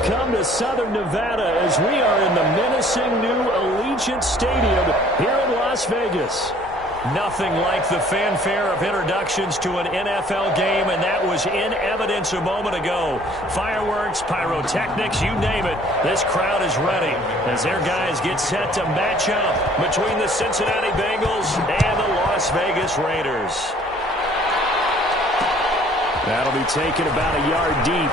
has come to Southern Nevada as we are in the menacing new Allegiant Stadium here in Las Vegas. Nothing like the fanfare of introductions to an NFL game, and that was in evidence a moment ago. Fireworks, pyrotechnics, you name it. This crowd is ready as their guys get set to match up between the Cincinnati Bengals and the Las Vegas Raiders. That'll be taken about a yard deep.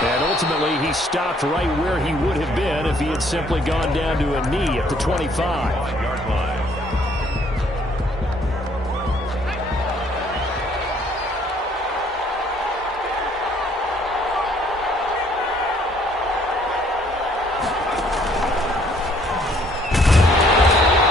And ultimately, he stopped right where he would have been if he had simply gone down to a knee at the 25-yard line.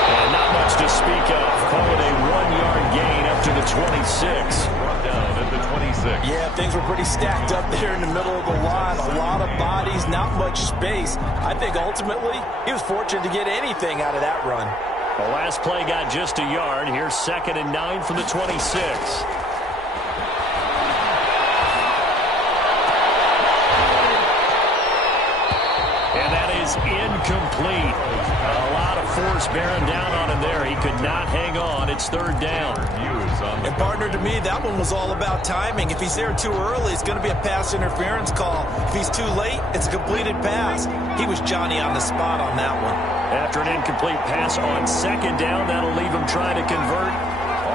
And not much to speak of. Call it a 1-yard gain up to the 26. Brought down at the 26. Yeah, things were pretty stacked up there in the middle of the line. A lot of bodies, not much space. I think ultimately he was fortunate to get anything out of that run. The last play got just a yard. Here's 2nd and 9 from the 26. And that is incomplete. A lot of force bearing down on him there. He could not hang on. It's 3rd down. And partner, to me, that one was all about timing. If he's there too early, it's going to be a pass interference call. If he's too late, it's a completed pass. He was Johnny on the spot on that one. After an incomplete pass on 2nd down, that'll leave him trying to convert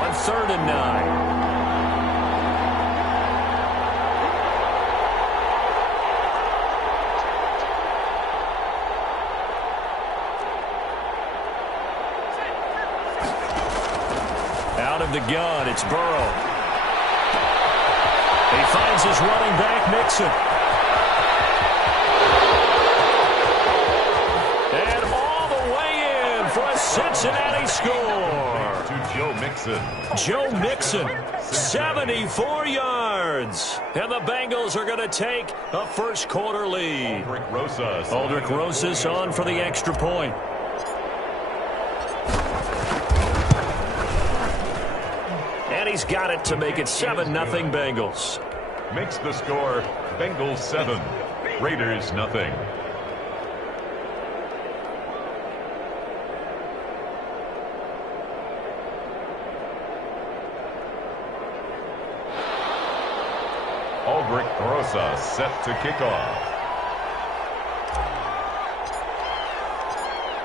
on 3rd and 9. The gun, it's Burrow. He finds his running back, Mixon. And all the way in for a Cincinnati score. To Joe Mixon. Joe Mixon, 74 yards. And the Bengals are going to take a first-quarter lead. Aldrich Rosas on for the extra point. And he's got it to make it 7-0 Bengals. Makes the score Bengals 7, Raiders nothing. Aldrich Rosas set to kick off.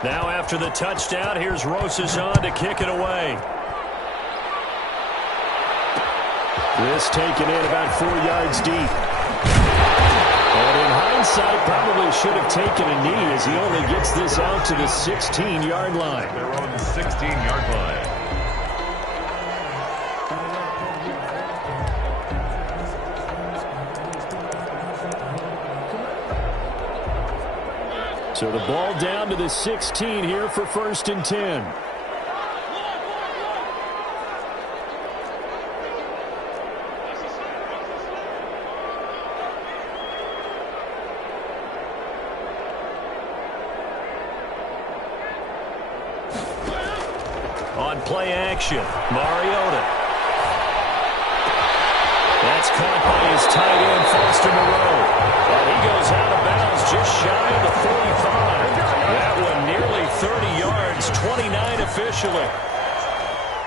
Now after the touchdown, here's Rosas on to kick it away. This taken in about 4 yards deep. And in hindsight, probably should have taken a knee as he only gets this out to the 16-yard line. They're on the 16-yard line. So the ball down to the 16 here for 1st and 10. On play action, Mariota. That's caught by his tight end, Foster Moreau. And he goes out of bounds just shy of the 45. That one nearly 30 yards, 29 officially.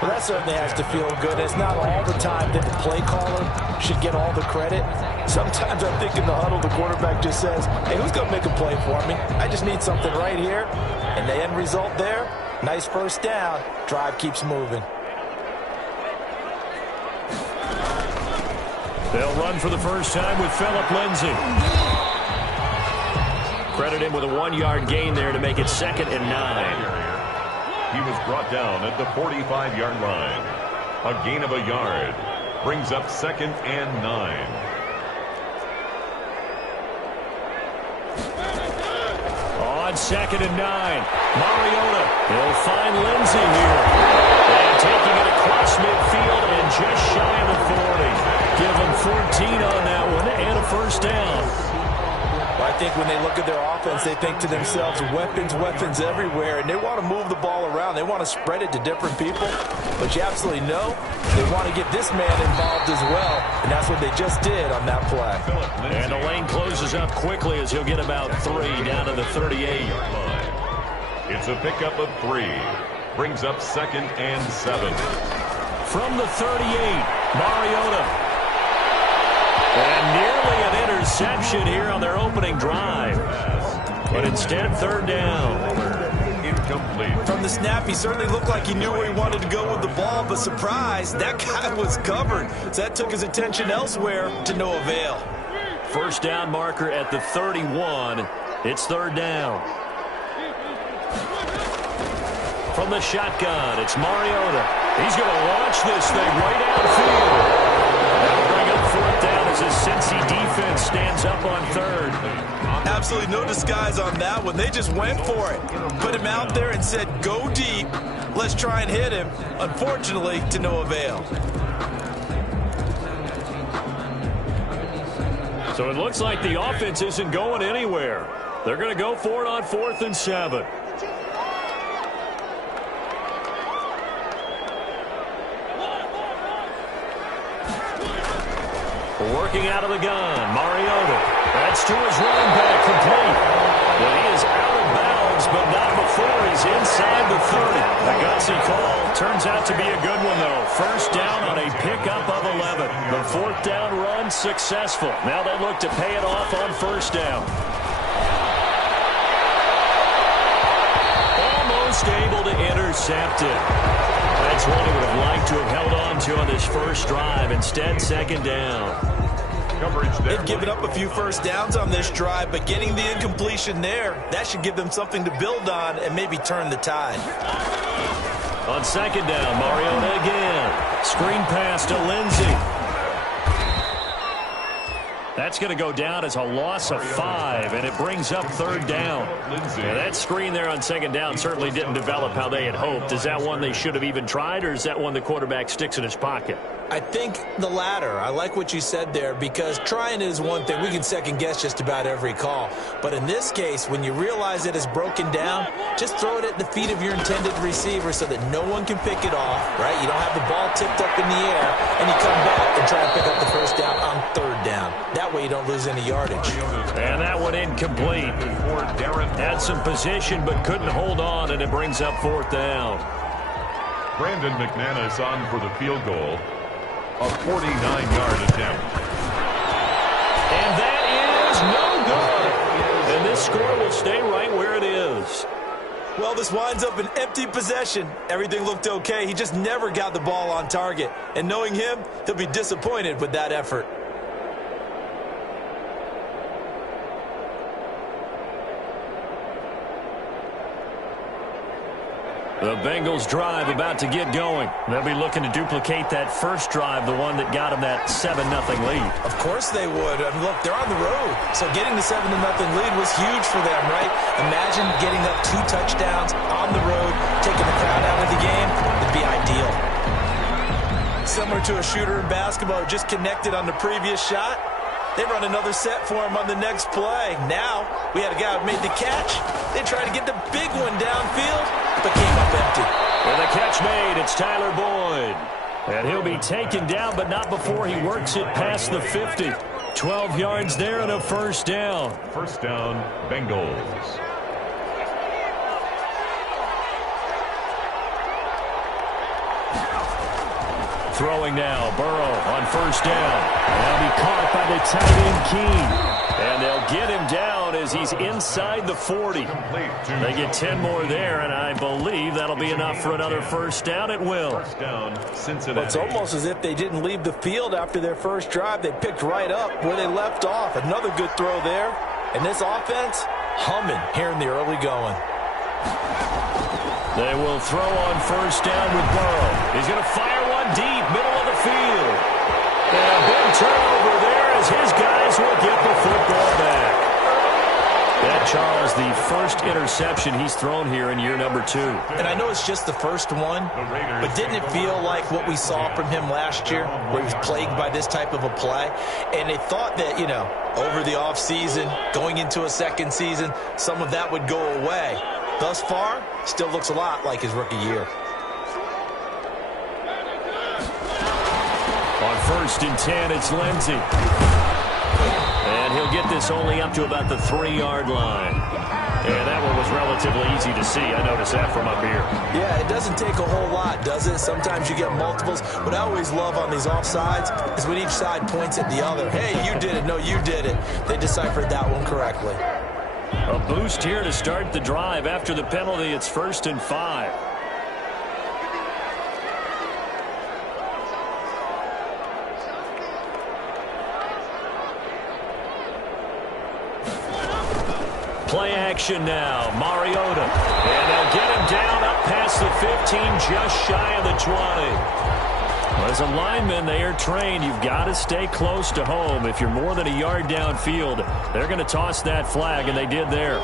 Well, that certainly has to feel good. It's not all the time that the play caller should get all the credit. Sometimes I think in the huddle, the quarterback just says, hey, who's going to make a play for me? I just need something right here. And the end result there, nice first down. Drive keeps moving. They'll run for the first time with Phillip Lindsay. Credit him with a 1-yard gain there to make it 2nd and 9. He was brought down at the 45-yard line. A gain of a yard brings up 2nd and 9. On 2nd and 9, Mariota will find Lindsay here. And taking it across midfield and just shy of the 40. Give him 14 on that one and a first down. Well, I think when they look at their offense, they think to themselves, weapons, weapons everywhere, and they want to move the ball around. They want to spread it to different people. But you absolutely know they want to get this man involved as well, and that's what they just did on that play. And the lane closes up quickly as he'll get about 3 down to the 38. It's a pickup of 3. Brings up 2nd and 7. From the 38, Mariota. And nearly an interception here on their opening drive. But instead, 3rd down. Incomplete. From the snap, he certainly looked like he knew where he wanted to go with the ball, but surprise, that guy was covered. So that took his attention elsewhere to no avail. 1st down marker at the 31. It's 3rd down. From the shotgun, it's Mariota. He's going to launch this thing way downfield. That'll bring up 4th down as his Cincy defense stands up on 3rd. Absolutely no disguise on that one. They just went for it. Put him out there and said, go deep. Let's try and hit him. Unfortunately, to no avail. So it looks like the offense isn't going anywhere. They're going to go for it on 4th and 7. Working out of the gun, Mariota. That's to his running back, complete. But he is out of bounds, but not before he's inside the 30. A gutsy call. Turns out to be a good one, though. 1st down on a pickup of 11. The 4th down run successful. Now they look to pay it off on 1st down. Almost able to intercept it. That's what he would have liked to have held on to on this first drive. Instead, 2nd down. They've given up a few 1st downs on this drive, but getting the incompletion there, that should give them something to build on and maybe turn the tide. On 2nd down, Mariota again. Screen pass to Lindsey. That's going to go down as a loss of 5, and it brings up 3rd down. Yeah, that screen there on 2nd down certainly didn't develop how they had hoped. Is that one they should have even tried, or is that one the quarterback sticks in his pocket? I think the latter. I like what you said there, because trying it is one thing. We can second-guess just about every call. But in this case, when you realize it is broken down, just throw it at the feet of your intended receiver so that no one can pick it off, right? You don't have the ball tipped up in the air, and you come back and try and pick up the 1st down on 3rd down. That way you don't lose any yardage. And that one incomplete. Had some position but couldn't hold on, and it brings up 4th down. Brandon McManus on for the field goal. A 49-yard attempt. And that is no good. And this score will stay right where it is. Well, this winds up an empty possession. Everything looked okay. He just never got the ball on target. And knowing him, he'll be disappointed with that effort. The Bengals drive about to get going. They'll be looking to duplicate that first drive, the one that got them that 7-0 lead. Of course they would. I mean, look, they're on the road. So getting the 7-0 lead was huge for them, right? Imagine getting up 2 touchdowns on the road, taking the crowd out of the game. It'd be ideal. Similar to a shooter in basketball who just connected on the previous shot. They run another set for him on the next play. Now, we had a guy who made the catch. They tried to get the big one downfield, but came up empty. And the catch made, it's Tyler Boyd. And he'll be taken down, but not before he works it past the 50. 12 yards there and a 1st down. 1st down, Bengals. Throwing now, Burrow on 1st down. And he'll be caught by the tight end Keene. And they'll get him down as he's inside the 40. They get 10 more there, and I believe that'll be enough for another 1st down. It will. 1st down, Cincinnati. Well, it's almost as if they didn't leave the field after their first drive. They picked right up where they left off. Another good throw there. And this offense, humming here in the early going. They will throw on 1st down with Burrow. He's going to fire one deep, middle of the field. And a big turnover there as his guys will get the football back. That Charles, the first interception he's thrown here in year number 2. And I know it's just the first one, but didn't it feel like what we saw from him last year, where he was plagued by this type of a play? And they thought that, you know, over the offseason, going into a second season, some of that would go away. Thus far, still looks a lot like his rookie year. On 1st and 10, it's Lindsey. And he'll get this only up to about the 3-yard line. And that one was relatively easy to see. I noticed that from up here. Yeah, it doesn't take a whole lot, does it? Sometimes you get multiples. What I always love on these offsides is when each side points at the other. Hey, you did it. No, you did it. They deciphered that one correctly. A boost here to start the drive. After the penalty, it's 1st and 5. Play action now. Mariota. And they'll get him down up past the 15, just shy of the 20. Well, as a lineman, they are trained. You've got to stay close to home. If you're more than a yard downfield, they're going to toss that flag, and they did there.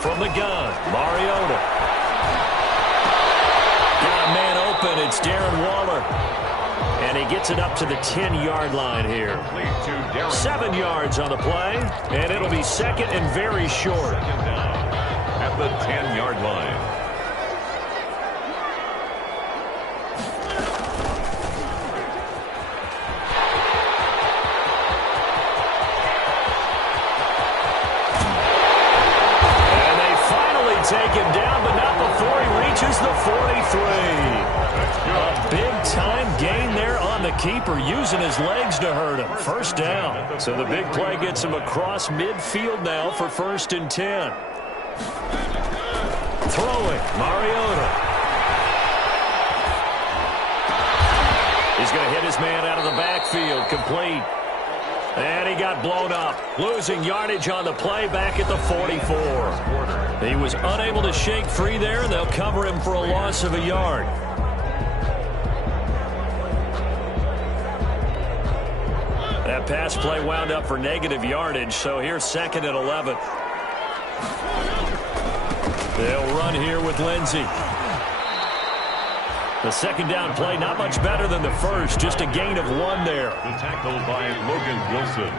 From the gun, Mariota. Got a man open. It's Darren Waller. And he gets it up to the 10-yard line here. 7 yards on the play, and it'll be second and very short. At the 10-yard line. And they finally take him down, but not before he reaches the 43. A big-time gain there on the keeper, using his legs to hurt him. First down. So the big play gets him across midfield now for 1st and 10. Throwing, Mariota. He's going to hit his man out of the backfield, complete. And he got blown up, losing yardage on the play back at the 44. He was unable to shake free there, and they'll cover him for a loss of a yard. That pass play wound up for negative yardage, so here's 2nd and 11. They'll run here with Lindsey. The 2nd down play, not much better than the first, just a gain of 1 there. The tackle by Logan Wilson.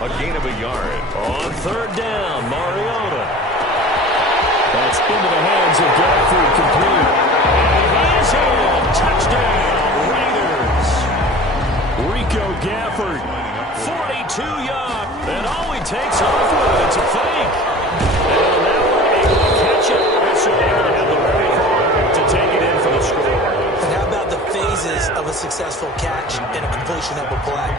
A gain of a yard. On 3rd down, Mariota. That's into the hands of Gafford, complete. And he is in. Touchdown, Raiders. Rico Gafford, 42 yards. And all he takes off with, it's a fake. And now we're able to catch it. Also able to have the wherewithal to take it in for the score. And how about the phases of a successful catch and a completion of a play?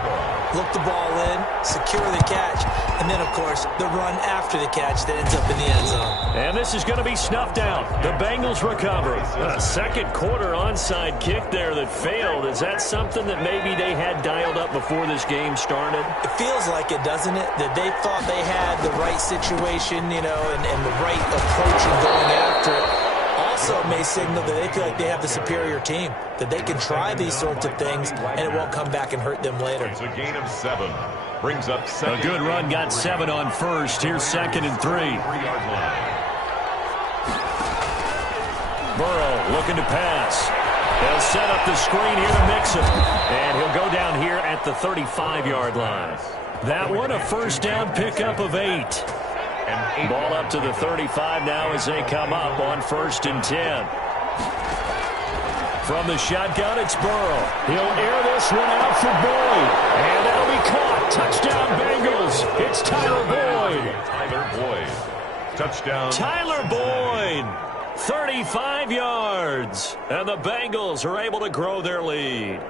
Look the ball in, secure the catch, and then, of course, the run after the catch that ends up in the end zone. And this is going to be snuffed out. The Bengals recover. A second quarter onside kick there that failed. Is that something that maybe they had dialed up before this game started? It feels like it, doesn't it? That they thought they had the right situation, you know, and the right approach in going after it. Also may signal that they feel like they have the superior team, that they can try these sorts of things, and it won't come back and hurt them later. It's a gain of 7. Brings up 2nd. A good run, got 7 on 1st. Here's 2nd and 3. 3-yard line. Burrow looking to pass. They'll set up the screen here to mix him. And he'll go down here at the 35-yard line. That one, a 1st down pickup of 8. Ball up to the 35 now as they come up on 1st and 10. From the shotgun, it's Burrow. He'll air this one out for Boyd. And that'll be caught. Touchdown, Bengals. It's Tyler Boyd. Tyler Boyd. Touchdown. Tyler Boyd. 35 yards. And the Bengals are able to grow their lead.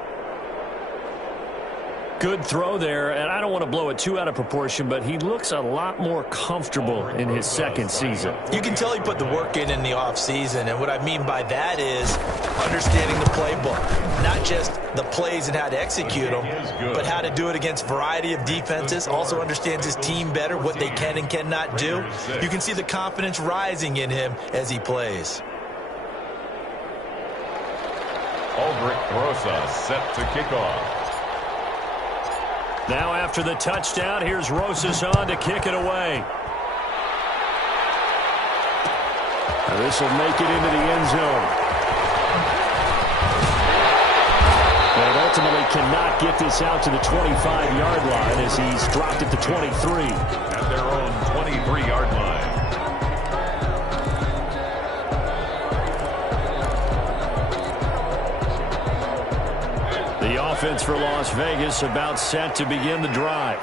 Good throw there, and I don't want to blow it too out of proportion, but he looks a lot more comfortable in his 2nd season. You can tell he put the work in the offseason, and what I mean by that is understanding the playbook. Not just the plays and how to execute them, but how to do it against a variety of defenses. Also understands his team better, what they can and cannot do. You can see the confidence rising in him as he plays. Aldrich Rosa set to kick off. Now after the touchdown, here's Rosas on to kick it away. This will make it into the end zone. And ultimately cannot get this out to the 25-yard line as he's dropped at the 23. At their own 23-yard line. The offense for Las Vegas about set to begin the drive.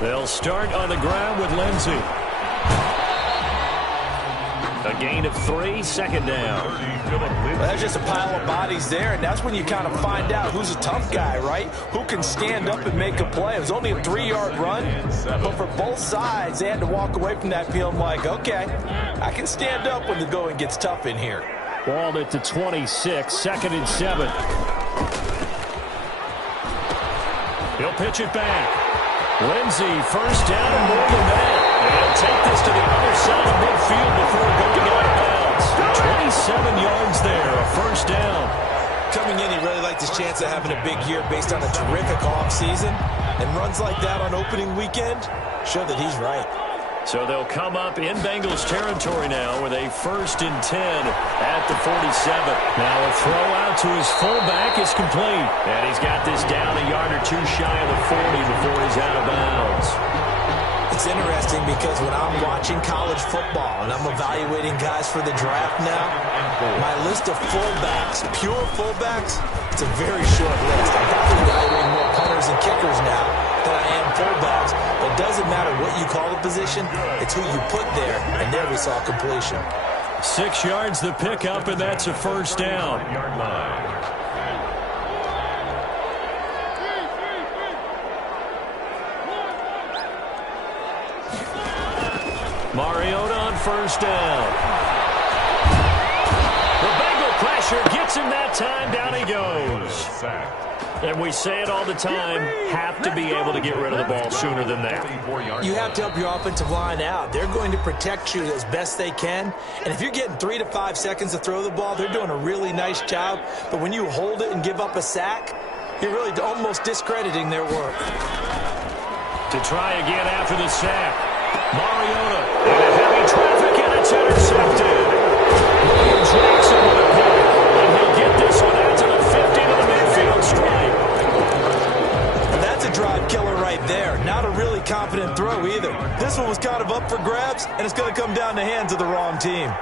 They'll start on the ground with Lindsey. A gain of 3, second down. Well, there's just a pile of bodies there, and that's when you kind of find out who's a tough guy, right? Who can stand up and make a play. It was only a 3-yard run, but for both sides, they had to walk away from that feeling like, okay, I can stand up when the going gets tough in here. Ball at the 26, second and 7. He'll pitch it back. Lindsey, first down and more than that. And he'll take this to the other side of midfield before going out of bounds. 27 yards there, a first down. Coming in, he really liked his chance of having a big year based on a terrific offseason. And runs like that on opening weekend show that he's right. So they'll come up in Bengals territory now with a first and 10 at the 47. Now a throw out to his fullback is complete. And he's got this down a yard or two shy of the 40 before he's out of bounds. It's interesting because when I'm watching college football and I'm evaluating guys for the draft now, my list of fullbacks, pure fullbacks, it's a very short list. I'm probably evaluating more punters and kickers now than I am fullbacks. It doesn't matter what you call the position, it's who you put there, and there we saw completion. 6 yards the pickup, and that's a first down. Mariota on first down. The Bengal pressure gets him that time. Down he goes. And we say it all the time, have to be able to get rid of the ball sooner than that. You have to help your offensive line out. They're going to protect you as best they can. And if you're getting 3 to 5 seconds to throw the ball, they're doing a really nice job. But when you hold it and give up a sack, you're really almost discrediting their work. To try again after the sack. Mariota into heavy traffic, and it's intercepted. William Jackson with a pick, and he'll get this one out to the 50 to the midfield stripe. And that's a drive killer right there. Not a really confident throw either. This one was kind of up for grabs, and it's going to come down the hands of the wrong team.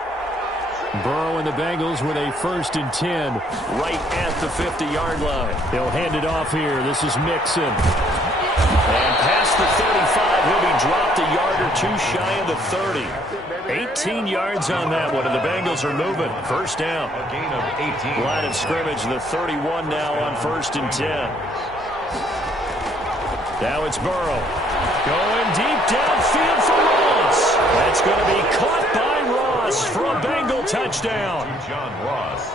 Burrow and the Bengals with a first and 10 right at the 50-yard line. He'll hand it off here. This is Mixon. And past the 35, he'll be dropped a yard or two shy of the 30. 18 yards on that one, and the Bengals are moving. First down. A gain of 18. Line of scrimmage, the 31 now on first and 10. Now it's Burrow. Going deep downfield for Ross. That's going to be caught by Ross for a Bengal touchdown. John Ross.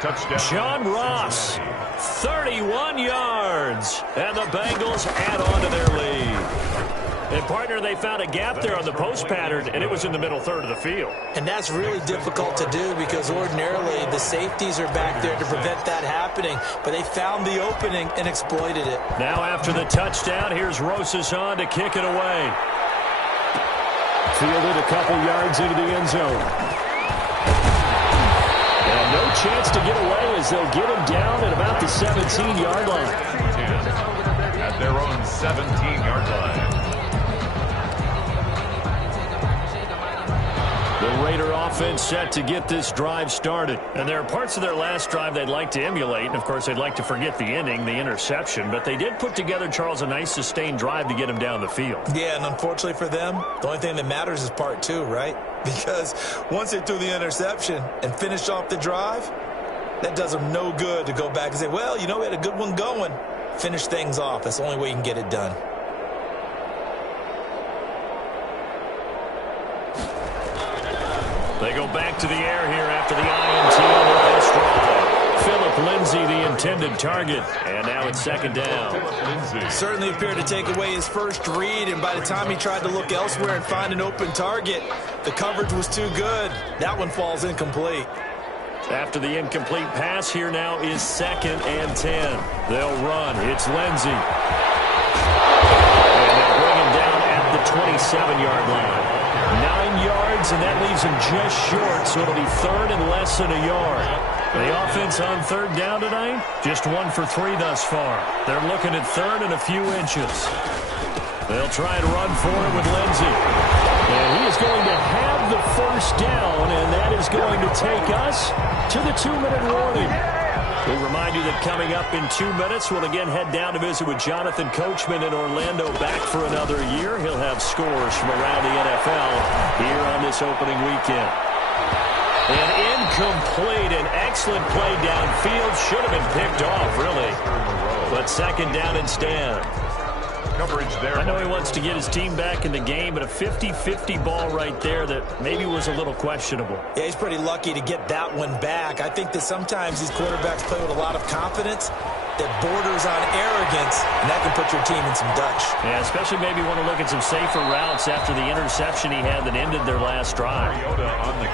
Touchdown. John Ross, 31 yards. And the Bengals add on to their lead. And, partner, they found a gap there on the post pattern, and it was in the middle third of the field. And that's really difficult to do because ordinarily the safeties are back there to prevent that happening. But they found the opening and exploited it. Now after the touchdown, here's Rosas on to kick it away. Fielded a couple yards into the end zone. And no chance to get away as they'll get him down at about the 17-yard line. At their own 17-yard line. The Raider offense set to get this drive started. And there are parts of their last drive they'd like to emulate. And, of course, they'd like to forget the ending, the interception. But they did put together, Charles, a nice sustained drive to get him down the field. Yeah, and unfortunately for them, the only thing that matters is part 2, right? Because once they threw the interception and finished off the drive, that does them no good to go back and say, well, you know, we had a good one going. Finish things off. That's the only way you can get it done. They go back to the air here after the INT on the last drive. Phillip Lindsay, the intended target. And now it's second down. Certainly appeared to take away his first read, and by the time he tried to look elsewhere and find an open target, the coverage was too good. That one falls incomplete. After the incomplete pass, here now is second and 10. They'll run. It's Lindsey. And they'll bring him down at the 27-yard line. 9 yards, and that leaves him just short, so it'll be third and less than a yard. The offense on third down tonight, just 1 for 3 thus far. They're looking at third and a few inches. They'll try and run for it with Lindsey. And he is going to have the first down, and that is going to take us to the 2-minute warning. We remind you that coming up in 2 minutes, we'll again head down to visit with Jonathan Coachman in Orlando, back for another year. He'll have scores from around the NFL here on this opening weekend. An incomplete, an excellent play downfield. Should have been picked off, really. But second down instead. Coverage there. I know he wants to get his team back in the game, but a 50-50 ball right there that maybe was a little questionable. Yeah, he's pretty lucky to get that one back. I think that sometimes these quarterbacks play with a lot of confidence that borders on arrogance, and that can put your team in some Dutch. Yeah, especially maybe want to look at some safer routes after the interception he had that ended their last drive.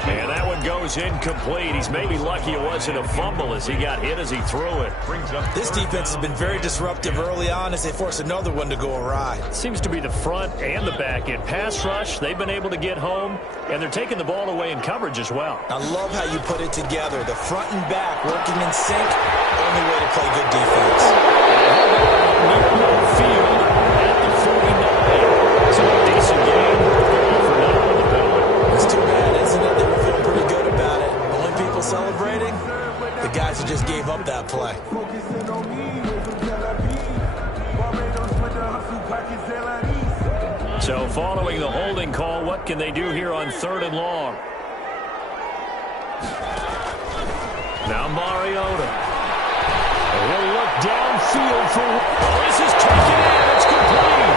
And that one goes incomplete. He's maybe lucky it wasn't a fumble as he got hit as he threw it. This defense has been very disruptive early on as they force another one to go awry. Seems to be the front and the back end. Pass rush, they've been able to get home, and they're taking the ball away in coverage as well. I love how you put it together. The front and back working in sync, only way to play good defense. Field at the 49. So a decent game for none on the penalty. It's too bad, isn't it? They were feeling pretty good about it. Only people celebrating, the guys who just gave up that play. So following the holding call, what can they do here on third and long? Now Mariota. He'll look downfield for... this is taken in. It's complete.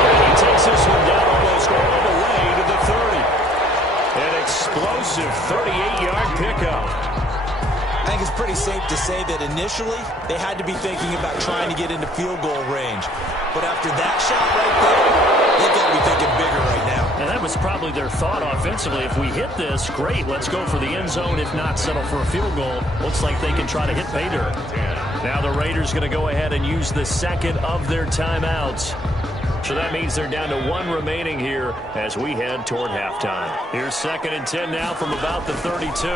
And he takes this one down almost all the way to the 30. An explosive 38-yard pickup. I think it's pretty safe to say that initially they had to be thinking about trying to get into field goal range. But after that shot right there, they've got to be thinking bigger right now. And that was probably their thought offensively. If we hit this, great, let's go for the end zone. If not, settle for a field goal. Looks like they can try to hit pay dirt. Now the Raiders going to go ahead and use the second of their timeouts. So that means they're down to 1 remaining here as we head toward halftime. Here's second and 10 now from about the 32.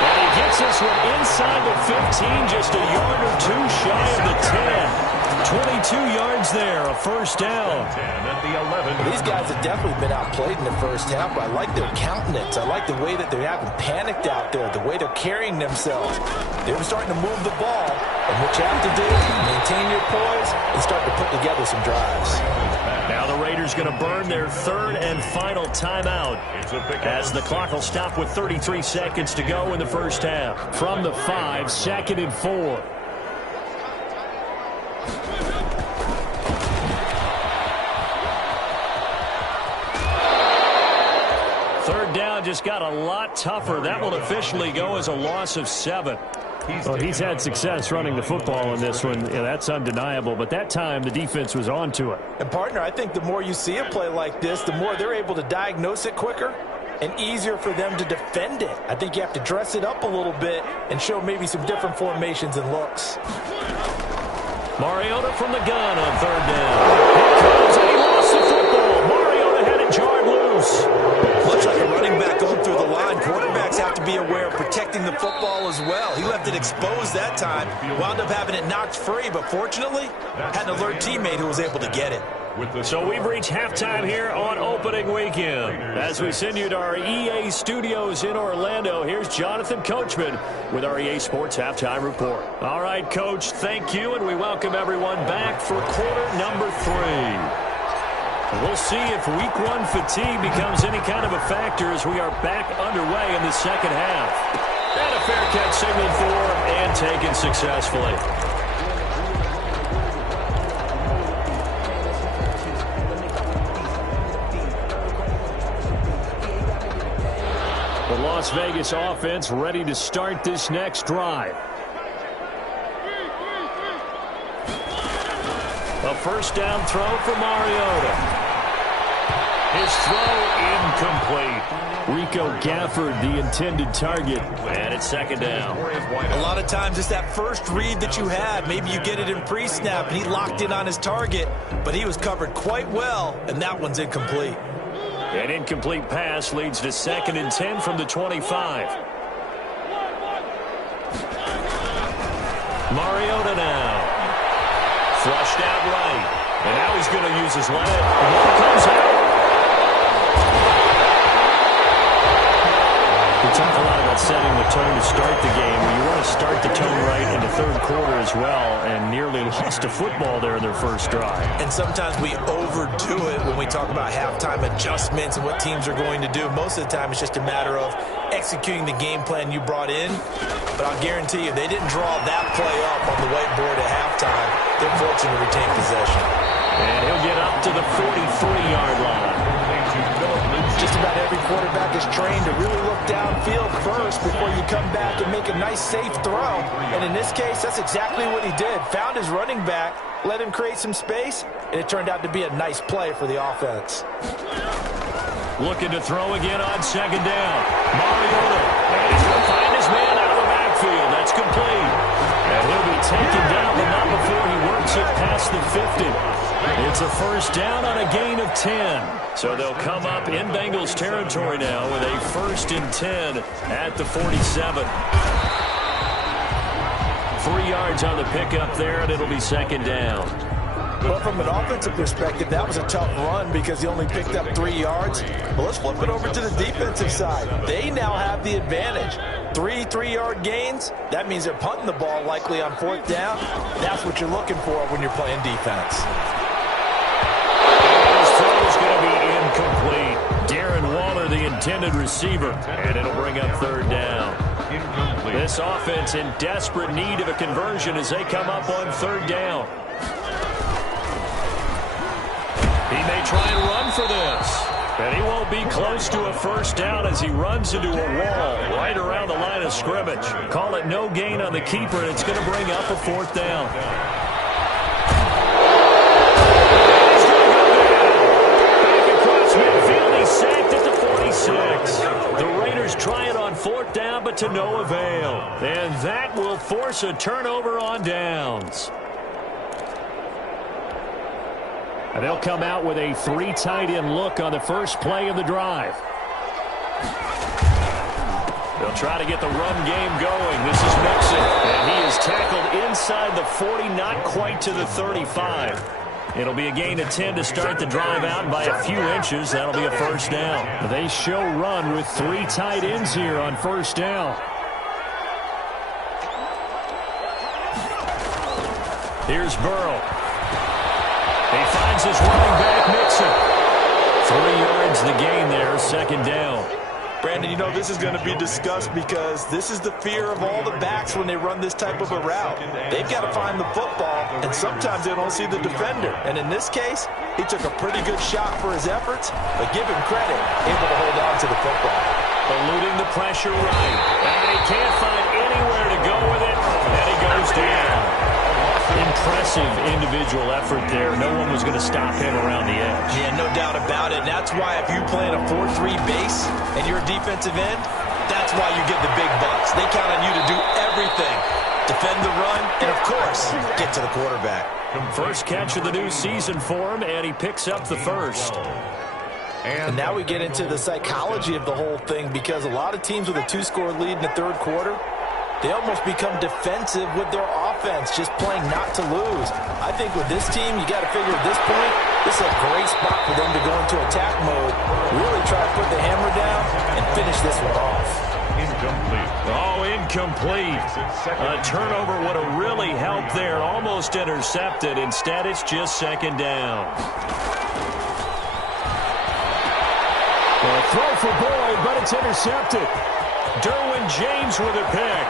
And he gets this one inside the 15, just a yard or two shy of the 10. 22 yards there, a first down. 10 at the 11. These guys have definitely been outplayed in the first half, but I like their countenance. I like the way that they haven't panicked out there, the way they're carrying themselves. They're starting to move the ball, and what you have to do is maintain your poise and start to put together some drives. Now the Raiders going to burn their third and final timeout as the clock will stop with 33 seconds to go in the first half. From the 5, second and 4. Third down just got a lot tougher. That will officially go as a loss of 7. Well, he's had success running the football in this one. Yeah, that's undeniable. But that time, the defense was on to it. And, partner, I think the more you see a play like this, the more they're able to diagnose it quicker and easier for them to defend it. I think you have to dress it up a little bit and show maybe some different formations and looks. Mariota from the gun on third down. Here comes, and he lost the football. Mariota had it jarred loose. Much like a running back going through the line, quarterbacks have to be aware of protecting the football as well. He left it exposed that time, wound up having it knocked free, but fortunately, had an alert teammate who was able to get it. So we've reached halftime here on opening weekend. As we send you to our EA studios in Orlando, here's Jonathan Coachman with our EA Sports Halftime Report. All right, Coach, thank you, and we welcome everyone back for quarter number 3. We'll see if week 1 fatigue becomes any kind of a factor as we are back underway in the second half. And a fair catch signaled for and taken successfully. Las Vegas offense ready to start this next drive. A first down throw for Mariota. His throw incomplete. Rico Gafford, the intended target. And it's second down. A lot of times it's that first read that you have. Maybe you get it in pre-snap, and he locked in on his target, but he was covered quite well, and that one's incomplete. An incomplete pass leads to 2nd and 10 from the 25. Mariota now. Flushed out right. And now he's going to use his leg. The ball comes out. We talk a lot about setting the tone to start the game. Well, you want to start the tone right in the third quarter as well, and nearly lost a football there in their first drive. And sometimes we overdo it when we talk about halftime adjustments and what teams are going to do. Most of the time it's just a matter of executing the game plan you brought in. But I'll guarantee you, they didn't draw that play up on the whiteboard at halftime. They're fortunate to retain possession. And he'll get up to the 43-yard line. Just about every quarterback is trained to really look downfield first before you come back and make a nice, safe throw. And in this case, that's exactly what he did. Found his running back, let him create some space, and it turned out to be a nice play for the offense. Looking to throw again on second down. Mariota. And he's going to find his man out of the backfield. That's complete. And he'll be taken down, but not before he works it past the 50. It's a first down on a gain of 10. So they'll come up in Bengals territory now with a 1st and 10 at the 47. 3 yards on the pickup there, and it'll be second down. Well, from an offensive perspective, that was a tough run because he only picked up 3 yards. But let's flip it over to the defensive side. They now have the advantage. 3 3-yard gains, that means they're punting the ball likely on 4th down. That's what you're looking for when you're playing defense. His throw is going to be incomplete. Darren Waller, the intended receiver, and it'll bring up 3rd down. This offense in desperate need of a conversion as they come up on 3rd down. He may try and run for this. And he won't be close to a first down as he runs into a wall right around the line of scrimmage. Call it no gain on the keeper, and it's going to bring up a 4th down. And he's going to go down. Back across midfield, he's sacked at the 46. The Raiders try it on 4th down, but to no avail. And that will force a turnover on downs. And they'll come out with a 3 tight end look on the first play of the drive. They'll try to get the run game going. This is Mixon, and he is tackled inside the 40, not quite to the 35. It'll be a gain of 10 to start the drive out by a few inches. That'll be a first down. They show run with 3 tight ends here on first down. Here's Burrow. He finds his running back, Mixon. 3 yards the gain there, second down. Brandon, you know this is going to be discussed because this is the fear of all the backs when they run this type of a route. They've got to find the football, and sometimes they don't see the defender. And in this case, he took a pretty good shot for his efforts, but give him credit, able to hold on to the football. Eluding the pressure right, and he can't find anywhere to go with it, and he goes down. Impressive individual effort there. No one was going to stop him around the edge. Yeah, no doubt about it. That's why if you play in a 4-3 base and you're a defensive end, that's why you get the big bucks. They count on you to do everything. Defend the run, and of course, get to the quarterback. First catch of the new season for him, and he picks up the first. And now we get into the psychology of the whole thing because a lot of teams with a 2-score lead in the third quarter, they almost become defensive with their offense, just playing not to lose. I think with this team, you got to figure at this point, this is a great spot for them to go into attack mode, really try to put the hammer down and finish this one off. Incomplete. Oh, incomplete. A turnover would have really helped there. Almost intercepted. Instead, it's just second down. A throw for Boyd, but it's intercepted. Derwin James with a pick.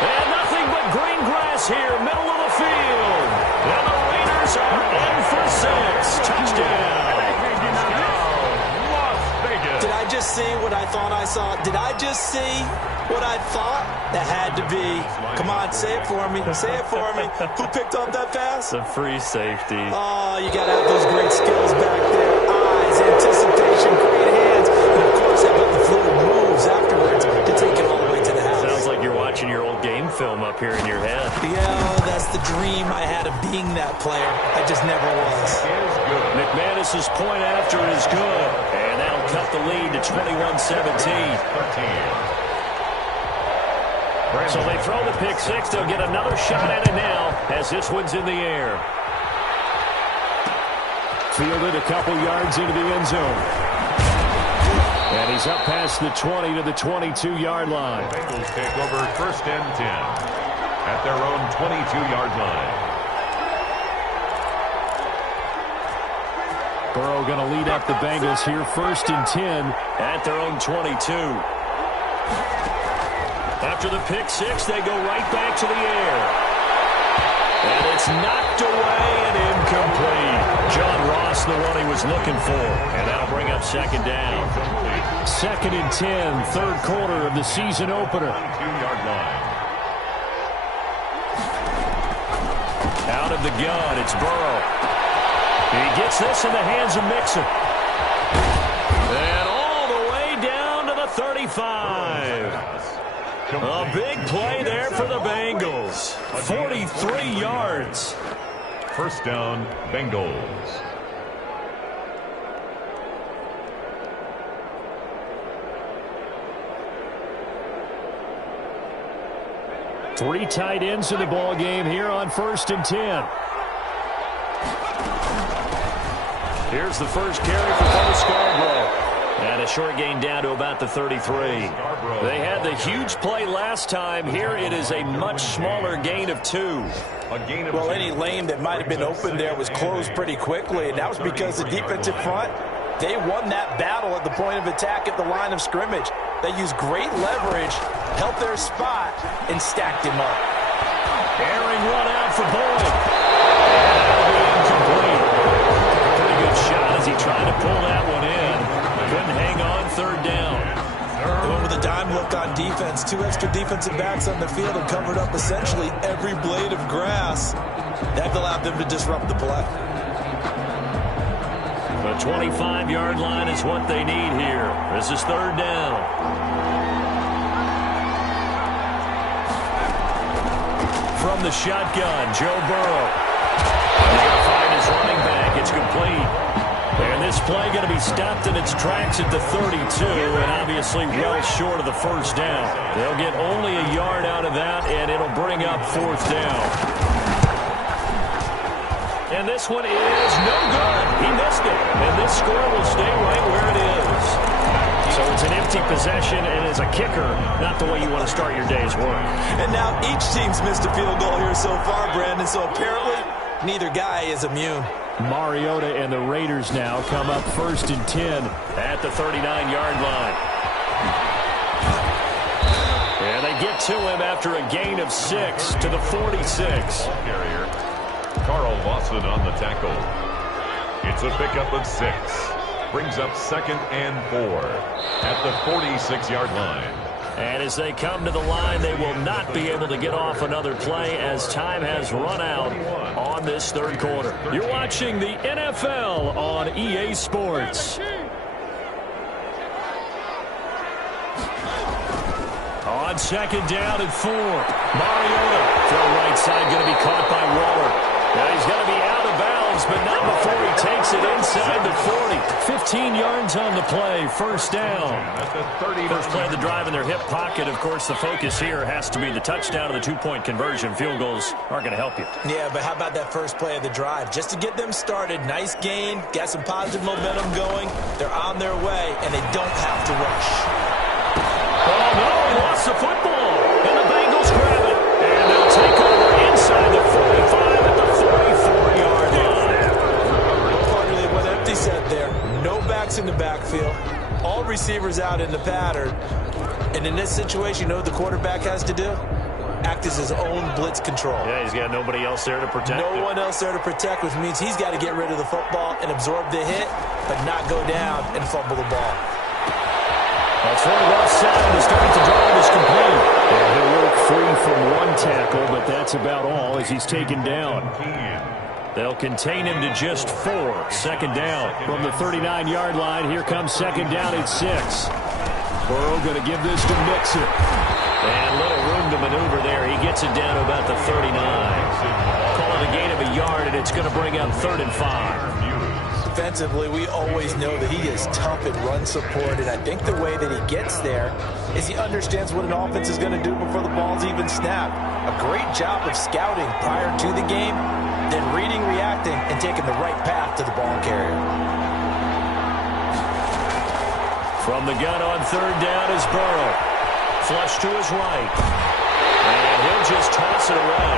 And nothing but green grass here, middle of the field. And the Raiders are in for 6. Touchdown. Did I just see what I thought I saw? Did I just see what I thought? That had to be. Come on, say it for me. Say it for me. Who picked up that pass? The free safety. Oh, you got to have those great skills back there. Eyes, anticipation, great hands. And, of course, how about the fluid moves afterwards to take it all the way to the house. Sounds like you're watching your old game film up here in your head. Yeah, that's the dream I had of being that player. I just never was. McManus's point after is good. And that'll cut the lead to 21-17. So they throw the pick six. They'll get another shot at it now as this one's in the air. Fielded a couple yards into the end zone. And he's up past the 20 to the 22-yard line. The Bengals take over 1st and 10 at their own 22-yard line. Burrow going to lead up the Bengals here 1st and 10 at their own 22. After the pick six, they go right back to the air. And it's knocked away and incomplete. John Ross, the one he was looking for. And that'll bring up 2nd down. 2nd and 10, 3rd quarter of the season opener. 22-yard line. Out of the gun, it's Burrow. He gets this in the hands of Mixon. And all the way down to the 35. A big play there for the Bengals. 43 yards. 1st down, Bengals. Three tight ends in the ball game here on 1st and 10. Here's the first carry for Bo Scarborough. And a short gain down to about the 33. They had the huge play last time. Here it is a much smaller gain of 2. Well, any lane that might have been open there was closed pretty quickly, and that was because the defensive front, they won that battle at the point of attack at the line of scrimmage. They used great leverage, held their spot, and stacked him up. Airing one out for Boyd. That'll be incomplete. A pretty good shot as he tried to pull that one in. Couldn't hang on 3rd down. Going with a dime look on defense. 2 extra defensive backs on the field and covered up essentially every blade of grass. That allowed them to disrupt the play. The 25-yard line is what they need here. This is 3rd down. From the shotgun, Joe Burrow. He's going to find his running back. It's complete. And this play going to be stopped in its tracks at the 32, and obviously well short of the 1st down. They'll get only a yard out of that, and it'll bring up 4th down. And this one is no good. He missed it, and this score will stay right where it is. So it's an empty possession, and as a kicker, not the way you want to start your day's work. And now each team's missed a field goal here so far, Brandon, so apparently neither guy is immune. Mariota and the Raiders now come up 1st and 10 at the 39-yard line. And they get to him after a gain of 6 to the 46. Carrier, Carl Lawson on the tackle. It's a pickup of 6. Brings up 2nd and 4 at the 46-yard line. And as they come to the line, they will not be able to get off another play as time has run out on this 3rd quarter. You're watching the NFL on EA Sports. On 2nd down and 4. Mariota, throw right side, going to be caught by Waller. Now he's going to be out of bounds, but not before he takes it inside the 40. 15 yards on the play, 1st down. First play of the drive in their hip pocket. Of course, the focus here has to be the touchdown and the 2-point conversion. Field goals aren't going to help you. Yeah, but how about that first play of the drive? Just to get them started, nice gain, got some positive momentum going. They're on their way, and they don't have to rush. Oh, no, he lost the football, and the Bengals grab it. And they'll take over inside the 45 at the 44-yard line. Really what Empty said there. No backs in the backfield. All receivers out in the pattern. And in this situation, you know what the quarterback has to do? Act as his own blitz control. Yeah, he's got nobody else there to protect him. No one else there to protect, which means he's got to get rid of the football and absorb the hit, but not go down and fumble the ball. tackle, but that's about all as he's taken down. They'll contain him to just 4. Second down from the 39-yard line. Here comes second down at 6. Burrow going to give this to Mixon. And little room to maneuver there. He gets it down to about the 39. Call it a gain of a yard, and it's going to bring up 3rd and 5. Defensively, we always know that he is tough in run support, and I think the way that he gets there is he understands what an offense is going to do before the ball's even snapped. A great job of scouting prior to the game, then reading, reacting, and taking the right path to the ball carrier. From the gun on 3rd down is Burrow. Flush to his right. And he'll just toss it away.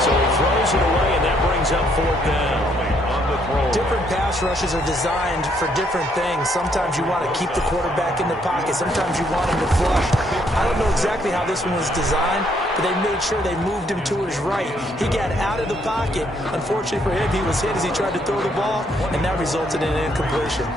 So he throws it away, and that brings up 4th down. Different pass rushes are designed for different things. Sometimes you want to keep the quarterback in the pocket. Sometimes you want him to flush. I don't know exactly how this one was designed, but they made sure they moved him to his right. He got out of the pocket. Unfortunately for him, he was hit as he tried to throw the ball, and that resulted in an incompletion.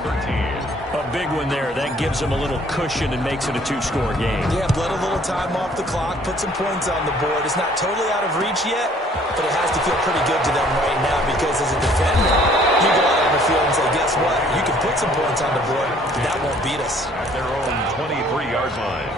A big one there. That gives him a little cushion and makes it a 2-score game. Yeah, bled a little time off the clock, put some points on the board. It's not totally out of reach yet, but it has to feel pretty good to them right now because as a defender, you go out on the field and say, guess what? You can put some points on the board, but that won't beat us. At their own 23-yard line.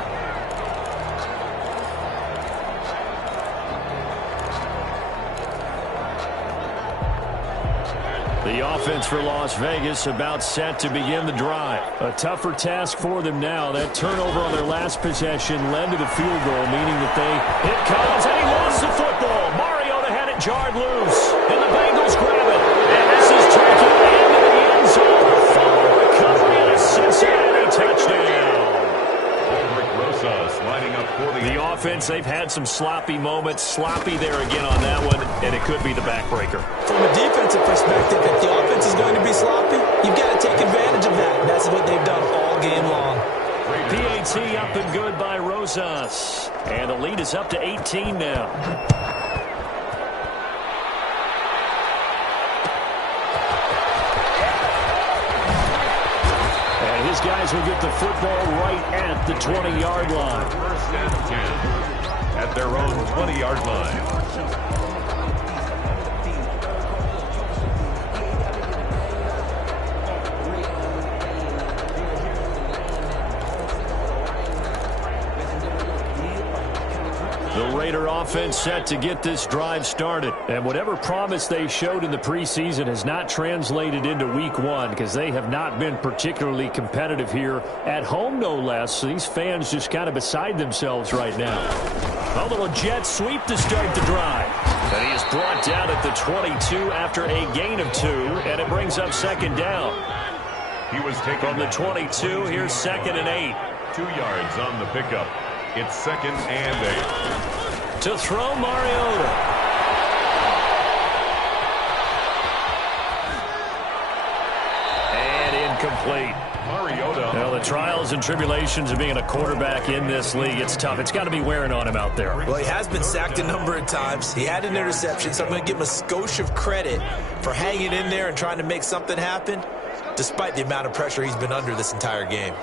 The offense for Las Vegas about set to begin the drive. A tougher task for them now. That turnover on their last possession led to the field goal, meaning that here it comes, and he lost the football. Mariota had it jarred loose, and the Bengals grab it. And this is taken into the end zone. Full recovery and a Cincinnati touchdown. Lining up for the offense, they've had some sloppy moments. Sloppy there again on that one, and it could be the backbreaker. From a defensive perspective, if the offense is going to be sloppy, you've got to take advantage of that. And that's what they've done all game long. PAT up and good by Rosas. And the lead is up to 18 now. His guys will get the football right at the 20-yard line. 1st and 10 at their own 20-yard line. The Raider offense set to get this drive started. And whatever promise they showed in the preseason has not translated into week 1 because they have not been particularly competitive here at home, no less. So these fans just kind of beside themselves right now. A little jet sweep to start the drive. And he is brought down at the 22 after a gain of 2, and it brings up 2nd down. He was taken from the 22. Here's 2nd and 8. 2 yards on the pickup. It's 2nd and 8. To throw, Mariota. And incomplete. Mariota. Well, the trials and tribulations of being a quarterback in this league, it's tough. It's got to be wearing on him out there. Well, he has been sacked a number of times. He had an interception, so I'm going to give him a skosh of credit for hanging in there and trying to make something happen, despite the amount of pressure he's been under this entire game.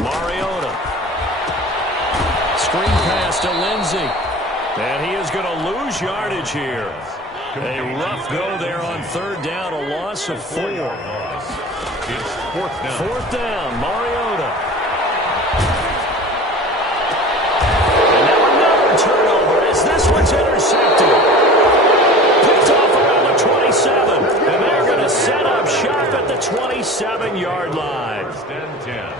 Mariota. Screen pass to Lindsey. And he is going to lose yardage here. A rough go there on 3rd down, a loss of 4. It's 4th down. 4th down, Mariota. And now another turnover as this one's intercepted. Picked off around the 27. And they're going to set up shop at the 27-yard line. 1st and 10.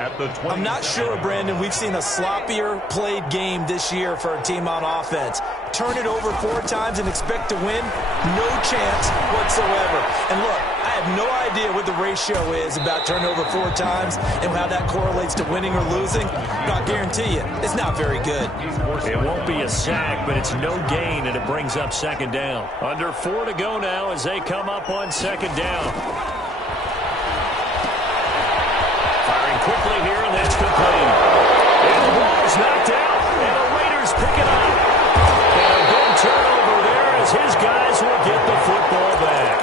At the 20. I'm not sure, Brandon, we've seen a sloppier played game this year for a team on offense. Turn it over 4 times and expect to win? No chance whatsoever. And look, I have no idea what the ratio is about turnover 4 times and how that correlates to winning or losing. But I'll guarantee you, it's not very good. It won't be a sack, but it's no gain, and it brings up 2nd down. Under 4 to go now as they come up on 2nd down. Quickly here, and that's complete. And the ball is knocked out, and the Raiders pick it up. And a big turnover there as his guys will get the football back.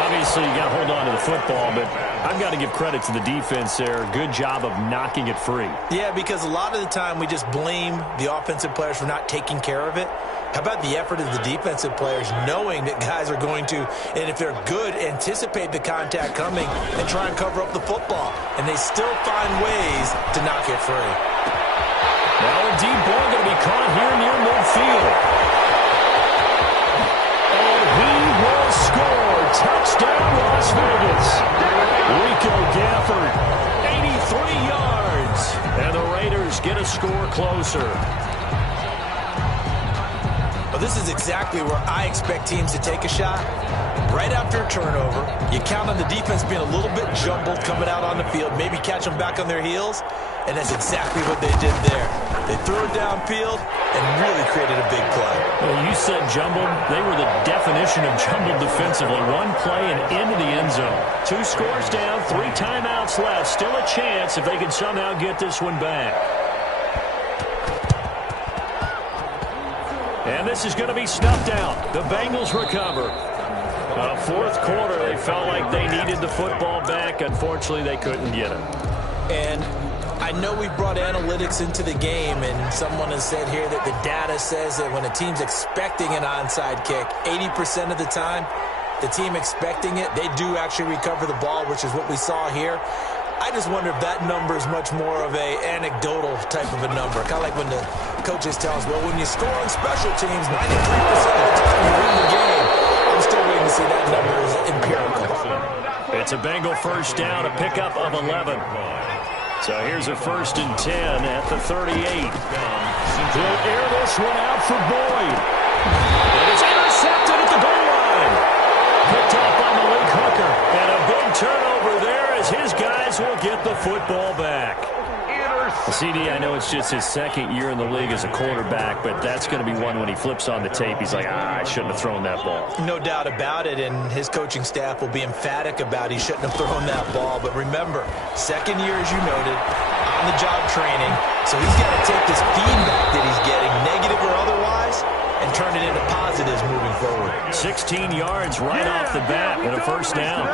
Obviously, you got to hold on to the football, but I've got to give credit to the defense there. Good job of knocking it free. Yeah, because a lot of the time we just blame the offensive players for not taking care of it. How about the effort of the defensive players knowing that guys are going to, and if they're good, anticipate the contact coming and try and cover up the football. And they still find ways to knock it free. Now a deep ball going to be caught here near midfield. And he will score. Touchdown, Las Vegas. Rico Gafford, 83 yards. And the Raiders get a score closer. Well, this is exactly where I expect teams to take a shot. Right after a turnover, you count on the defense being a little bit jumbled coming out on the field, maybe catch them back on their heels, and that's exactly what they did there. They threw it downfield and really created a big play. Well, you said jumbled. They were the definition of jumbled defensively. One play and into the end zone. 2 scores down, 3 timeouts left. Still a chance if they can somehow get this one back. And this is going to be snuffed out. The Bengals recover. Fourth quarter, they felt like they needed the football back. Unfortunately, they couldn't get it. And I know we brought analytics into the game, and someone has said here that the data says that when a team's expecting an onside kick, 80% of the time, the team expecting it, they do actually recover the ball, which is what we saw here. I just wonder if that number is much more of a anecdotal type of a number. Kind of like when the coaches tell us, well, when you score on special teams, 93% of the time you win the game. I'm still waiting to see that number is empirical. It's a Bengal first down, a pickup of 11. So here's a 1st and 10 at the 38. He'll air this one out for Boyd. It is intercepted at the goal line. Picked up by Malik Hooker. And a big turnover there as his guys will get the football back. CD, I know it's just his 2nd year in the league as a quarterback, but that's going to be one when he flips on the tape. He's like, I shouldn't have thrown that ball. No doubt about it, and his coaching staff will be emphatic about he shouldn't have thrown that ball. But remember, 2nd year, as you noted, on-the-job training, so he's got to take this feedback that he's getting, negative or otherwise, and turn it into positives moving forward. 16 yards right off the bat and a first down.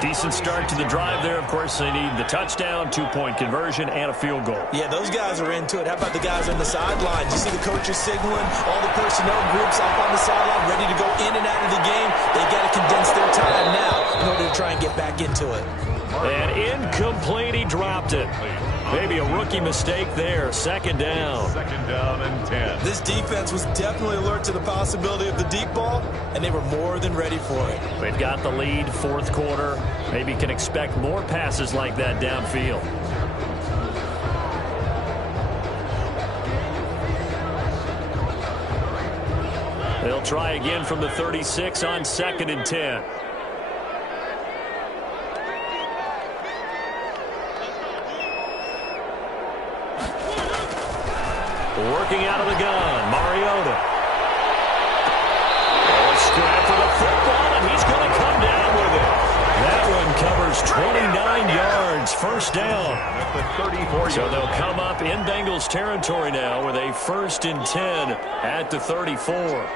Decent start to the drive there. Of course, they need the touchdown, 2-point conversion, and a field goal. Yeah, those guys are into it. How about the guys on the sidelines? You see the coaches signaling, all the personnel groups up on the sideline ready to go in and out of the game. They got to condense their time now in order to try and get back into it. And incomplete, he dropped it. Maybe a rookie mistake there. 2nd down. 2nd down and 10. This defense was definitely alert to the possibility of the deep ball, and they were more than ready for it. They've got the lead, 4th quarter. Maybe can expect more passes like that downfield. They'll try again from the 36 on 2nd and 10. Working out of the gun, Mariota. A scrap for the football, and he's going to come down with it. That one covers 29 yards, 1st down. At the 34. So they'll come up in Bengals territory now with a 1st and 10 at the 34.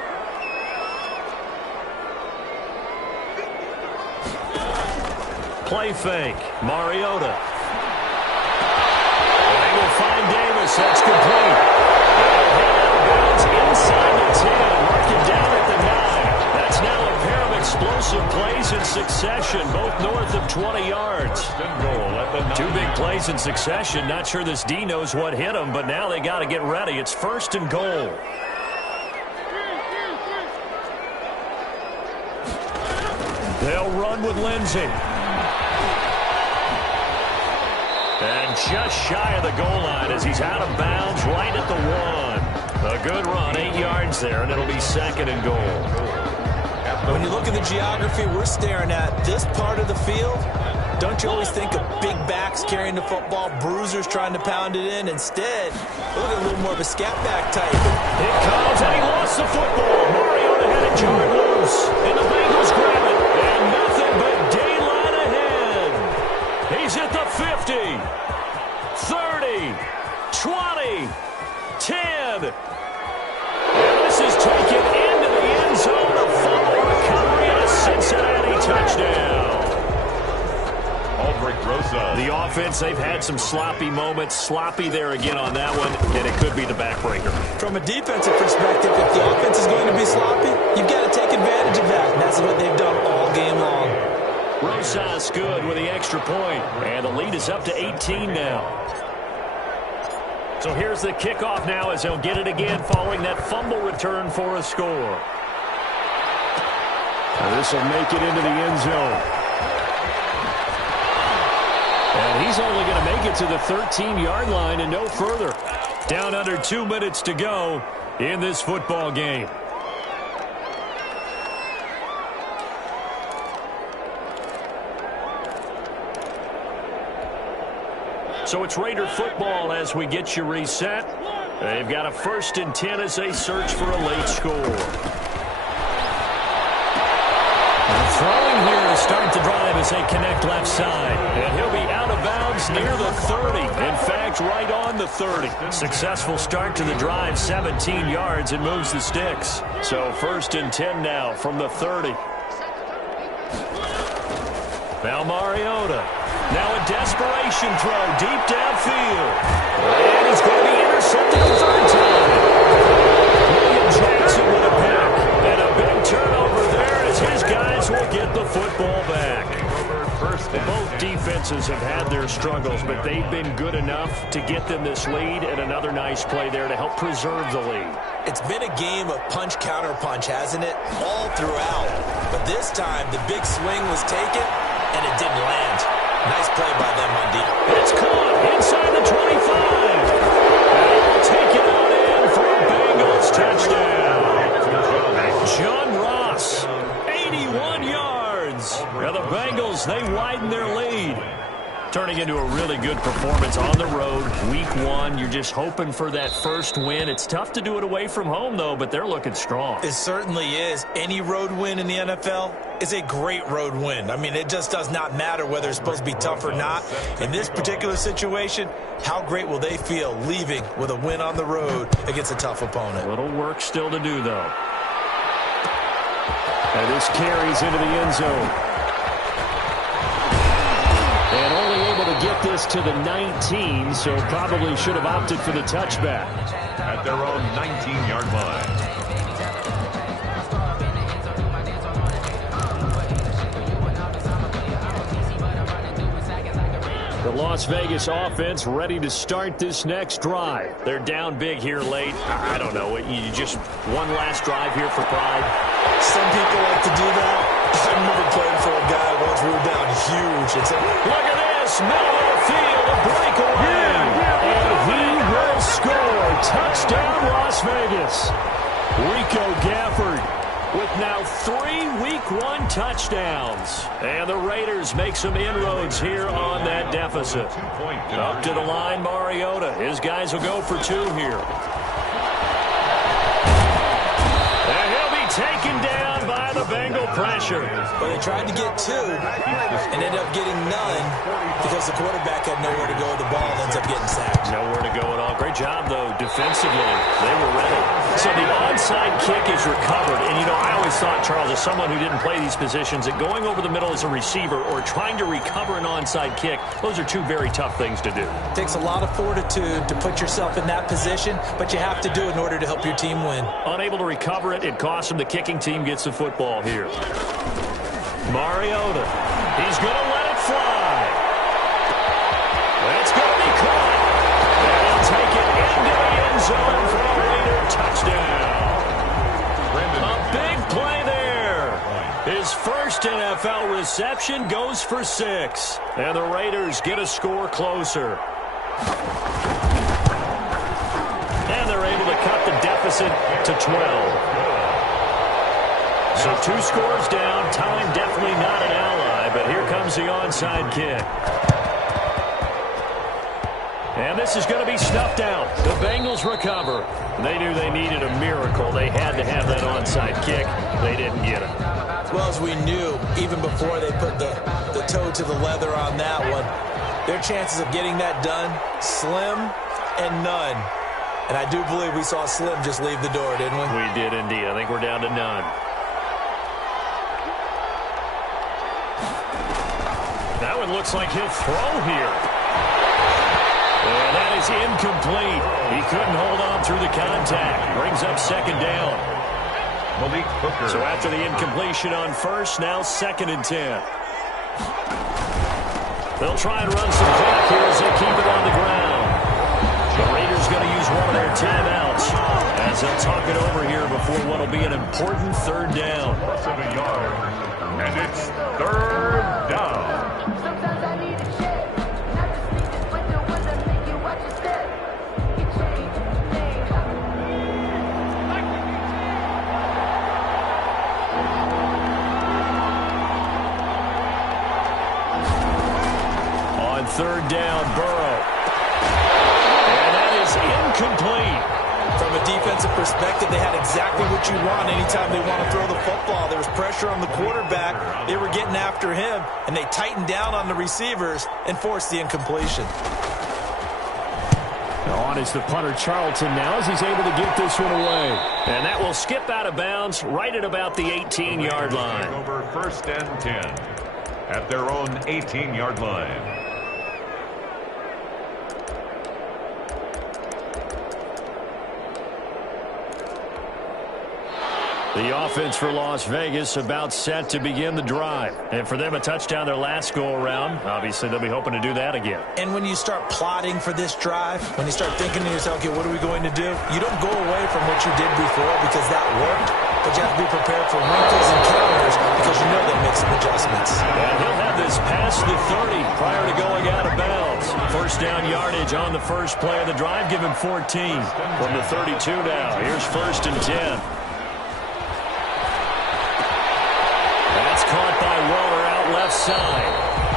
Play fake, Mariota. They will find Davis, that's complete. Inside the 10, mark it down at the 9. That's now a pair of explosive plays in succession, both north of 20 yards. 2 big plays in succession. Not sure this D knows what hit him, but now they got to get ready. It's 1st and goal. They'll run with Lindsey. And just shy of the goal line as he's out of bounds right at the 1. A good run, 8 yards there, and it'll be 2nd and goal. When you look at the geography we're staring at, this part of the field, don't you always think of big backs carrying the football, bruisers trying to pound it in? Instead, look at a little more of a scat back type. It comes, and he lost the football. Mariota had it jarred loose, and the Bengals grab it. And nothing but daylight ahead. He's at the 50, 30, 20, 10. And this is taken into the end zone. A fumble recovery and a Cincinnati touchdown. Aldrich Rosa. The offense, they've had some sloppy moments. Sloppy there again on that one, and it could be the backbreaker. From a defensive perspective, if the offense is going to be sloppy, you've got to take advantage of that, and that's what they've done all game long. Rosas good with the extra point, and the lead is up to 18 now. So here's the kickoff now as he'll get it again following that fumble return for a score. This will make it into the end zone. And he's only going to make it to the 13-yard line and no further. Down under 2 minutes to go in this football game. So it's Raider football as we get you reset. They've got a 1st and 10 as they search for a late score. Throwing here to start the drive as they connect left side. And he'll be out of bounds near the 30. In fact, right on the 30. Successful start to the drive, 17 yards, and moves the sticks. So 1st and 10 now from the 30. Now Mariota. Now a desperation throw deep downfield. And he's going to be intercepted a 3rd time. William Jackson with a pick. And a big turnover there as his guys will get the football back. Both defenses have had their struggles, but they've been good enough to get them this lead, and another nice play there to help preserve the lead. It's been a game of punch-counter-punch, hasn't it? All throughout. But this time, the big swing was taken, and it didn't land. Nice play by them on defense. It's caught inside the 25. And we'll take it on in for a Bengals touchdown. John Ross, 81 yards. Now the Bengals, they widen their lead. Turning into a really good performance on the road. Week 1, you're just hoping for that first win. It's tough to do it away from home, though, but they're looking strong. It certainly is. Any road win in the NFL is a great road win. I mean, it just does not matter whether it's supposed to be tough or not. In this particular situation, how great will they feel leaving with a win on the road against a tough opponent? A little work still to do, though. And this carries into the end zone. And only able to get this to the 19, so probably should have opted for the touchback. At their own 19-yard line. The Las Vegas offense ready to start this next drive. They're down big here late. I don't know. You just one last drive here for pride. Some people like to do that. I remember playing for a guy once we were down huge. And said, look at this. Middle of the field. A breakaway. And he will score. Touchdown, Las Vegas. Rico Gafford with now 3 Week 1 touchdowns. And the Raiders make some inroads here on that deficit. Up to the line, Mariota. His guys will go for 2 here. And he'll be taken down by the Bengal pressure. Well, they tried to get 2 and ended up getting none because the quarterback had nowhere to go with the ball and ends up getting sacked. Nowhere to go at all. Great job, though, defensively. They were ready. So the onside kick is recovered. And, you know, I always thought, Charles, as someone who didn't play these positions, that going over the middle as a receiver or trying to recover an onside kick, those are 2 very tough things to do. It takes a lot of fortitude to put yourself in that position, but you have to do it in order to help your team win. Unable to recover it, it costs him. The kicking team gets the football here. Mariota. He's going to let it fly. That's going to be caught. And he'll take it into the end zone for a Raider touchdown. A big play there. His first NFL reception goes for 6. And the Raiders get a score closer. And they're able to cut the deficit to 12. So 2 scores down. Time definitely not an ally, but here comes the onside kick. And this is going to be snuffed out. The Bengals recover. They knew they needed a miracle. They had to have that onside kick. They didn't get it. Well, as we knew, even before they put the toe to the leather on that one, their chances of getting that done, slim and none. And I do believe we saw Slim just leave the door, didn't we? We did indeed. I think we're down to none. That one looks like he'll throw here. And that is incomplete. He couldn't hold on through the contact. Brings up second down. So after the incompletion on first, now 2nd and 10. They'll try and run some clock here as they keep it on the ground. The Raiders going to use one of their timeouts as they'll talk it over here before what will be an important 3rd down. And it's 3rd down. Sometimes I need a check, not to speak this, but the ones that make you watch your step. You change your name. On 3rd down, Burrow. And that is incomplete. From a defensive perspective, they had exactly what you want anytime they want to throw the football. There was pressure on the quarterback. They were getting after him, and they tightened down on the receivers and forced the incompletion. On is the punter, Charlton, now as he's able to get this one away. And that will skip out of bounds right at about the 18-yard line. Over 1st and 10 at their own 18-yard line. The offense for Las Vegas about set to begin the drive. And for them, a touchdown their last go-around. Obviously, they'll be hoping to do that again. And when you start plotting for this drive, when you start thinking to yourself, okay, what are we going to do? You don't go away from what you did before because that worked, but you have to be prepared for wrinkles and counters because you know they'll make some adjustments. And he'll have this past the 30 prior to going out of bounds. 1st down yardage on the first play of the drive. Give him 14 from the 32 now. Here's 1st and 10. Caught by Waller out left side.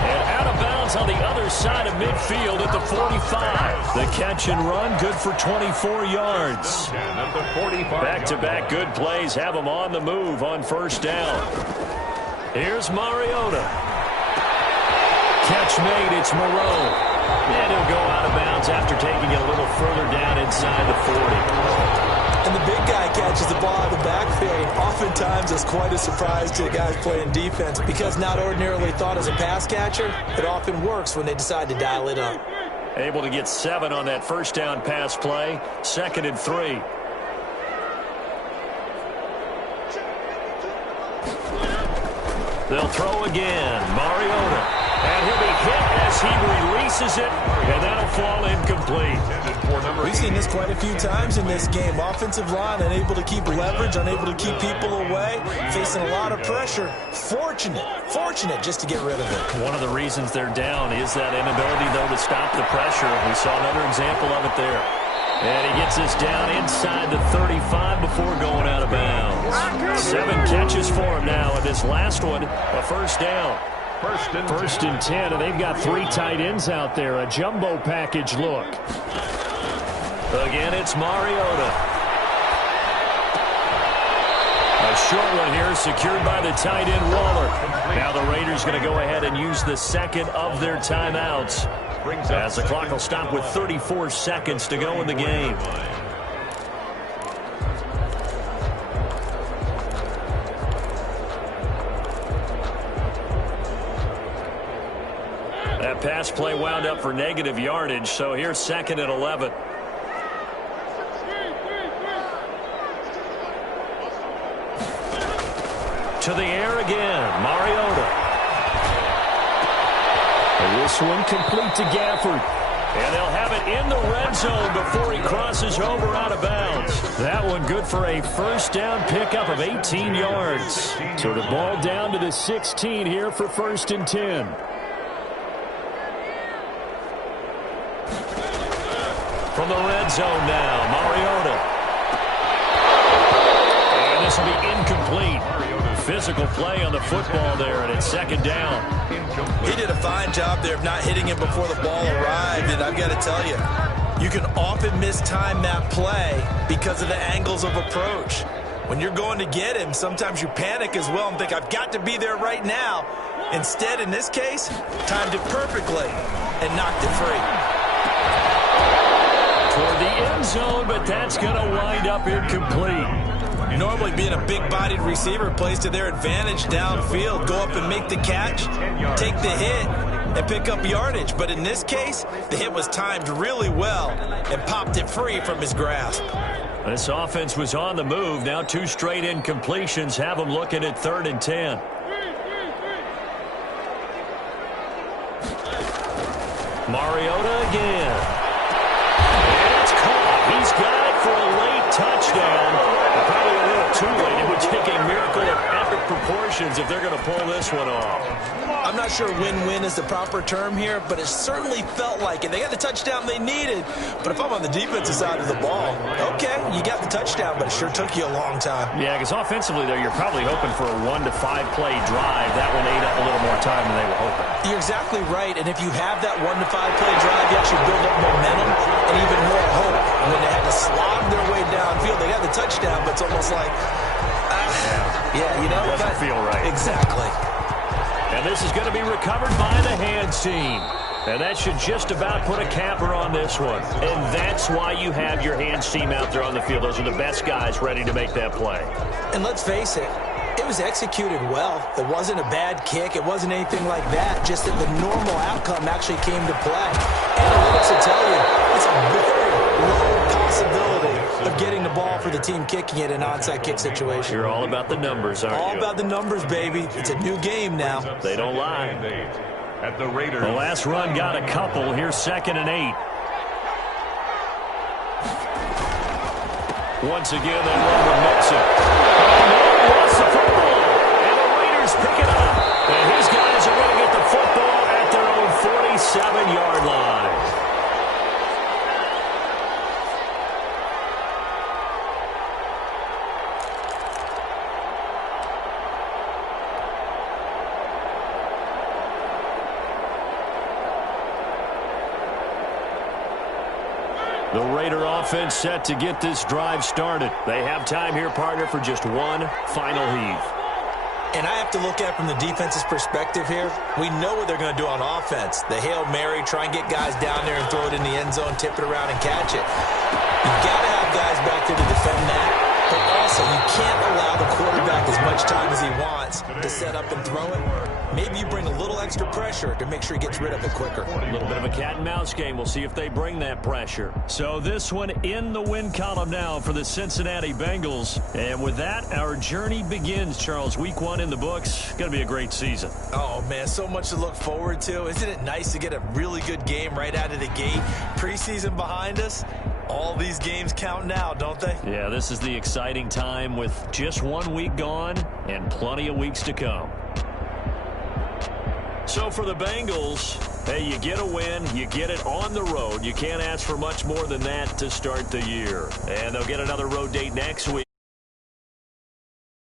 And out of bounds on the other side of midfield at the 45. The catch and run, good for 24 yards. Back-to-back good plays have them on the move on 1st down. Here's Mariota. Catch made, it's Moreau. And he'll go out of bounds after taking it a little further down inside the 40. And the big guy catches the ball out of the backfield. Oftentimes, it's quite a surprise to the guys playing defense because not ordinarily thought as a pass catcher, it often works when they decide to dial it up. Able to get 7 on that 1st down pass play. 2nd and 3. They'll throw again. Mariota. And he'll be hit as he releases it, and that'll fall incomplete. We've seen this quite a few times in this game. Offensive line unable to keep leverage, unable to keep people away, facing a lot of pressure. Fortunate just to get rid of it. One of the reasons they're down is that inability, though, to stop the pressure. We saw another example of it there. And he gets us down inside the 35 before going out of bounds. 7 catches for him now, and this last one, a 1st down. 1st and 10, and they've got 3 tight ends out there. A jumbo package look. Again, it's Mariota. A short one here secured by the tight end Waller. Now the Raiders going to go ahead and use the 2nd of their timeouts as the clock will stop with 34 seconds to go in the game. That pass play wound up for negative yardage, so here's 2nd and 11. To the air again, Mariota. And this one complete to Gafford. And they'll have it in the red zone before he crosses over out of bounds. That one good for a 1st down pickup of 18 yards. So the ball down to the 16 here for 1st and 10. From the red zone now, Mariota. And this will be incomplete. Physical play on the football there, and it's 2nd down. He did a fine job there of not hitting him before the ball arrived, and I've got to tell you, you can often mistime that play because of the angles of approach. When you're going to get him, sometimes you panic as well and think, I've got to be there right now. Instead, in this case, timed it perfectly and knocked it free. Toward the end zone, but that's going to wind up incomplete. Normally being a big-bodied receiver plays to their advantage downfield. Go up and make the catch, take the hit, and pick up yardage. But in this case, the hit was timed really well and popped it free from his grasp. This offense was on the move. Now 2 straight incompletions have them looking at 3rd and 10. Mariota again. And it's caught. He's got it for a late touchdown. Probably a little too late. It would take a miracle of epic proportions if they're going to pull this one off. I'm not sure win-win is the proper term here, but it certainly felt like it. They got the touchdown they needed, but if I'm on the defensive side of the ball, okay, you got the touchdown, but it sure took you a long time. Yeah, because offensively, though, you're probably hoping for a 1 to 5 play drive. That one ate up a little more time than they were hoping. You're exactly right, and if you have that 1 to 5 play drive, you actually build up momentum and even more hope. When they had to slog their way downfield, they got the touchdown, but it's almost like, yeah, you know. It doesn't feel right. Exactly. And this is going to be recovered by the hands team. And that should just about put a capper on this one. And that's why you have your hands team out there on the field. Those are the best guys ready to make that play. And let's face it, it was executed well. It wasn't a bad kick. It wasn't anything like that. Just that the normal outcome actually came to play. Analytics will tell you it's a very low possibility of getting the ball for the team kicking it in an onside kick situation. You're all about the numbers, aren't you? All about the numbers, baby. It's a new game now. They don't lie. At the Raiders. The last run got a couple. Here's 2nd and 8. Once again, they run with Mixon. Lost the football. And the Raiders pick it up. And these guys are going to get the football at their own 47-yard line. The Raider offense set to get this drive started. They have time here, partner, for just one final heave. And I have to look at it from the defense's perspective here. We know what they're going to do on offense. The Hail Mary, try and get guys down there and throw it in the end zone, tip it around and catch it. You've got to have guys back there to defend that. But also, you can't allow the quarterback as much time as he wants to set up and throw it. Maybe you bring a little extra pressure to make sure he gets rid of it quicker. A little bit of a cat and mouse game. We'll see if they bring that pressure. So this one in the win column now for the Cincinnati Bengals. And with that, our journey begins, Charles. Week 1 in the books. Going to be a great season. Oh, man, so much to look forward to. Isn't it nice to get a really good game right out of the gate? Preseason behind us. All these games count now, don't they? Yeah, this is the exciting time with just 1 week gone and plenty of weeks to come. So for the Bengals, hey, you get a win, you get it on the road. You can't ask for much more than that to start the year. And they'll get another road date next week.